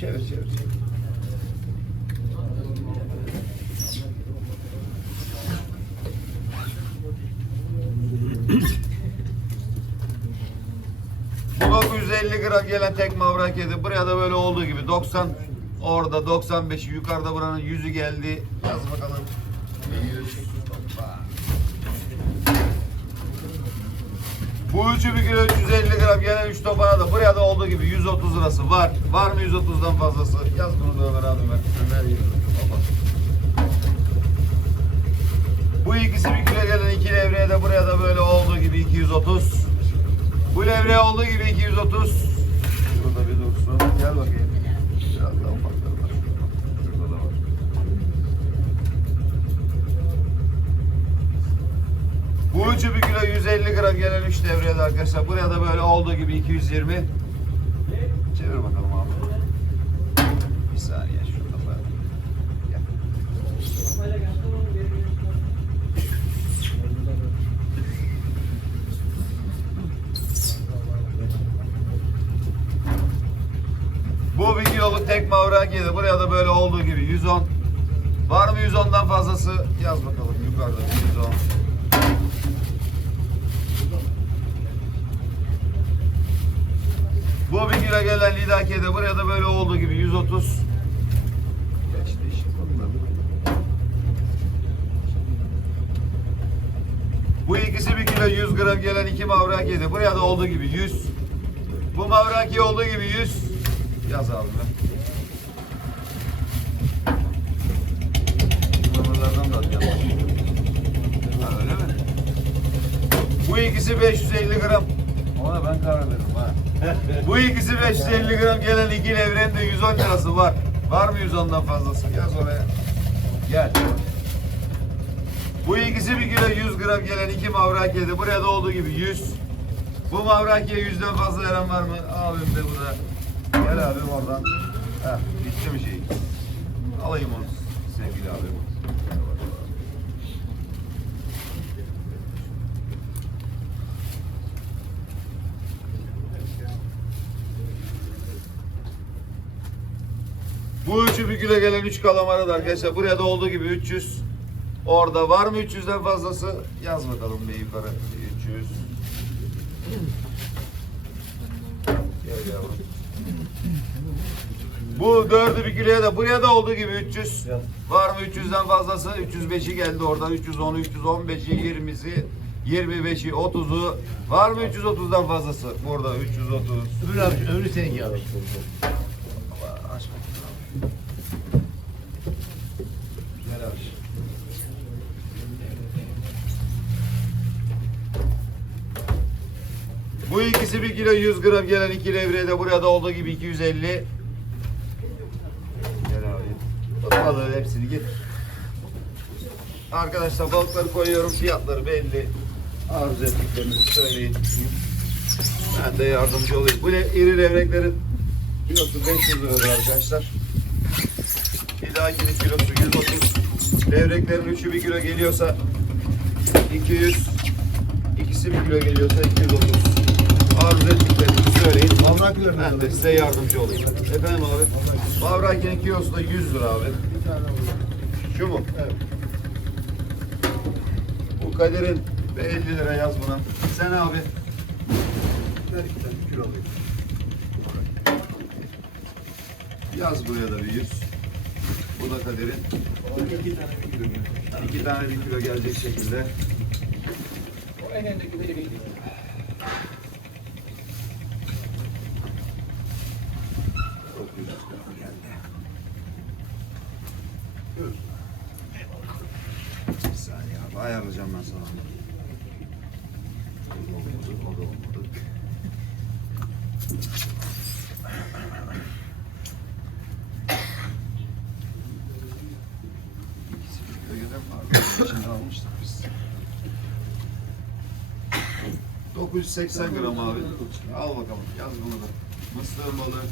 Çevir çevir çevir. Bu 950 gram gelen tek mavrak yedi. Buraya da böyle olduğu gibi 90 orada 95 yukarıda buranın yüzü geldi. Yaz bakalım. 100. Bu üçü bir kilo 350 gram gelen 3 topağa da buraya da olduğu gibi 130 lirası var. Var mı 130'dan fazlası? Yaz bunu da Ömer abi ver. Ömer Hoppa. Bu ikisi bir kilo gelen iki levreye de buraya da böyle olduğu gibi 230. Bu levreye olduğu gibi 230. Şurada bir dursun. Gel bakayım. Biraz daha ufakları var. Şurada da var. Bu üçü bir kilo 150 gram gelen 3 devreye de arkadaşlar. Buraya da böyle olduğu gibi 220. Çevir bakalım abi. Bir saniye şurada var. Gel. Bu bir kiloluk tek mavrak yedi. Buraya da böyle olduğu gibi 110. Var mı 110'dan fazlası? Yaz bakalım yukarıda bir 110. Bu bir kilo gelen lidakede buraya da böyle olduğu gibi 130. Geçti işi bakalım. Bu ikisi bir kilo 100 gram gelen iki mavrak yedi. Buraya da olduğu gibi 100. Bu mavraki olduğu gibi 100. Yaz abi. Numaralardan öyle mi? Bu ikisi 550 gram. Ona ben karar veririm ha. Bu ikisi 550 gram gelen iki levrenin de 110 lirası var. Var mı 110'dan fazlası? Yaz oraya. Gel. Bu ikisi bir kilo 100 gram gelen iki mavrak yedi. Buraya da olduğu gibi 100. Bu mavrakiye 100'den fazla veren var mı? Abim de burada. Gel abim oradan. Heh, bitti mi şey? Alayım onu sevgili abim. Bir kilo gelen 3 kalamarı da arkadaşlar. Buraya da olduğu gibi 300. Orada var mı 300'den fazlası? Yaz bakalım bir yukarı. 300. Gel yavrum. Bu dördü bir kiloya da buraya da olduğu gibi 300. Var mı 300'den fazlası? 305'i geldi oradan. 310'u, 315'i, 20'si, 25'i, 30'u. Var mı 330'dan fazlası? Burada 330. Öbür abi, öbürü seninki abi. Aç bakayım. Bu ikisi bir kilo 100 gram gelen iki levreye de buraya da olduğu gibi 250. Gel abi. Balığı hepsini git. Arkadaşlar balıkları koyuyorum. Fiyatları belli. Arzu ettiklerinizi söyleyin. Ben de yardımcı olayım. Bu iri levreklerin kilosu 500 lira arkadaşlar. Bir dahakinin kilosu 130. Levreklerin üçü bir kilo geliyorsa 200. İkisi bir kilo geliyorsa 230. Arzu ettiklerinizi söyleyin. Mavraklar Ben de size yardımcı olayım. Efendim abi. Mavraki'nin kilosu da 100 lira abi. Şu mu? Evet. Bu Kadir'in 50 lira yaz buna. Sen abi. Ver iki tane kilo alayım. Yaz buraya da bir 100. Bu da Kadir'in. İki tane bir kilo. İki tane bir kilo gelecek şekilde. O en öndeki biri bir Çok güzel geldi. Bir saniye abi ayarlayacağım ben sana. O da olmadı, o da olmadı. Almıştık biz. 980 gram abi. Al bakalım. Yaz bunu da. Mısır balı.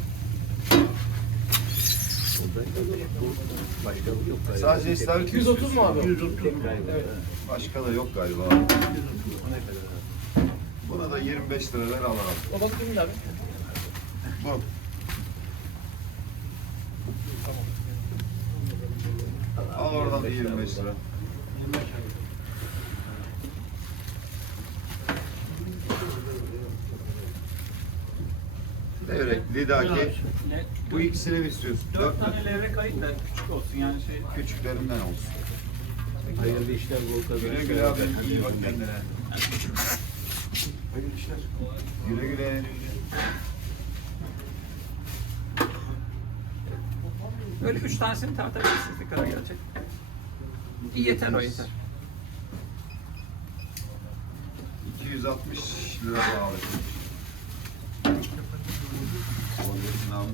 Sadece ister 230 mu abi? 230? Evet. Başka da yok galiba. abi. Buna da 25 lira ver al abi. O bakayım da abi. Bu. Al oradan da 25 lira. Levrek, lidaki. Ne? Bu ikisini mi istiyorsun? Dört tane levrek ayıt da küçük olsun yani şey. Küçüklerinden olsun. Hayırlı işler bol kazanç. Güle güle abi. iyi bak kendine. Hayırlı işler. Güle güle. Böyle üç tanesini tartabilirsiniz ne kadar gelecek. İyi yeter o yeter. 260 lira bağlı. Olabilirsin abi.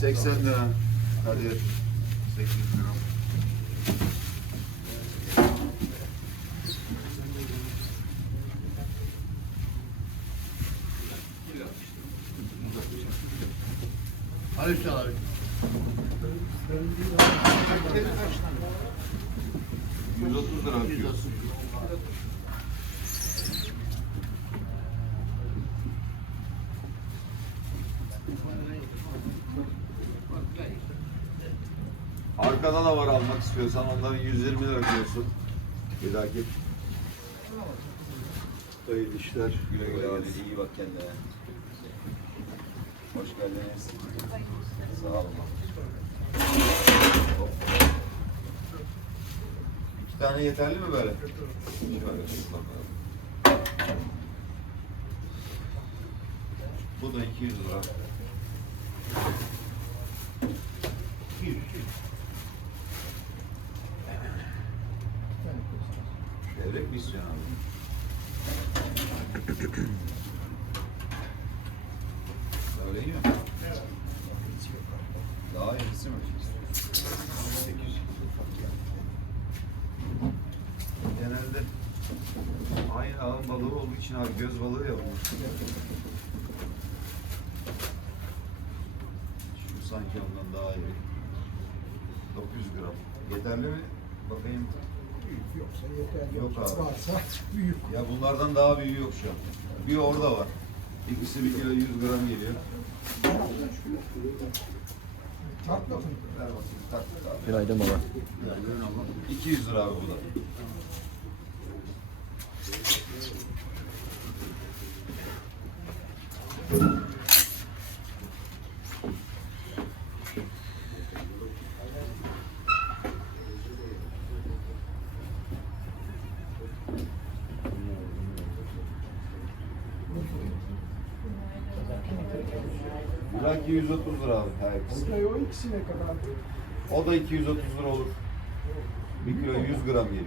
80 lira. Hadi 8 lira. Hadi üstüne abi. 130 lira atıyor. Arkada almak istiyorsan onları 120 lira diyorsun. Bir dahaki hayırlı işler. Güle güle abi. İyi bak kendine. Hoş geldiniz. Sağ olun. İki tane yeterli mi böyle? Bu da 200 lira. 200. ederek misyon aldım. Öyle mi? Daha iyisi mi? 800 Genelde aynı ağın balığı olduğu için abi göz balığı yapılmış. Şu sanki ondan daha iyi. 900 gram. Yeterli mi? Bakayım. Yoksa yeter. Yok abi. Varsa büyük. Ya bunlardan daha büyüğü yok şu an. Bir orada var. İkisi bir kilo 100 gram geliyor. Tatlı mı? Ver bakayım. Tak abi. Günaydın baba. 200 lira abi bu da. Buradaki 130 lira abi. Burada o ikisine kadar. O da 230 lira olur. 1 kilo 100 gram geliyor.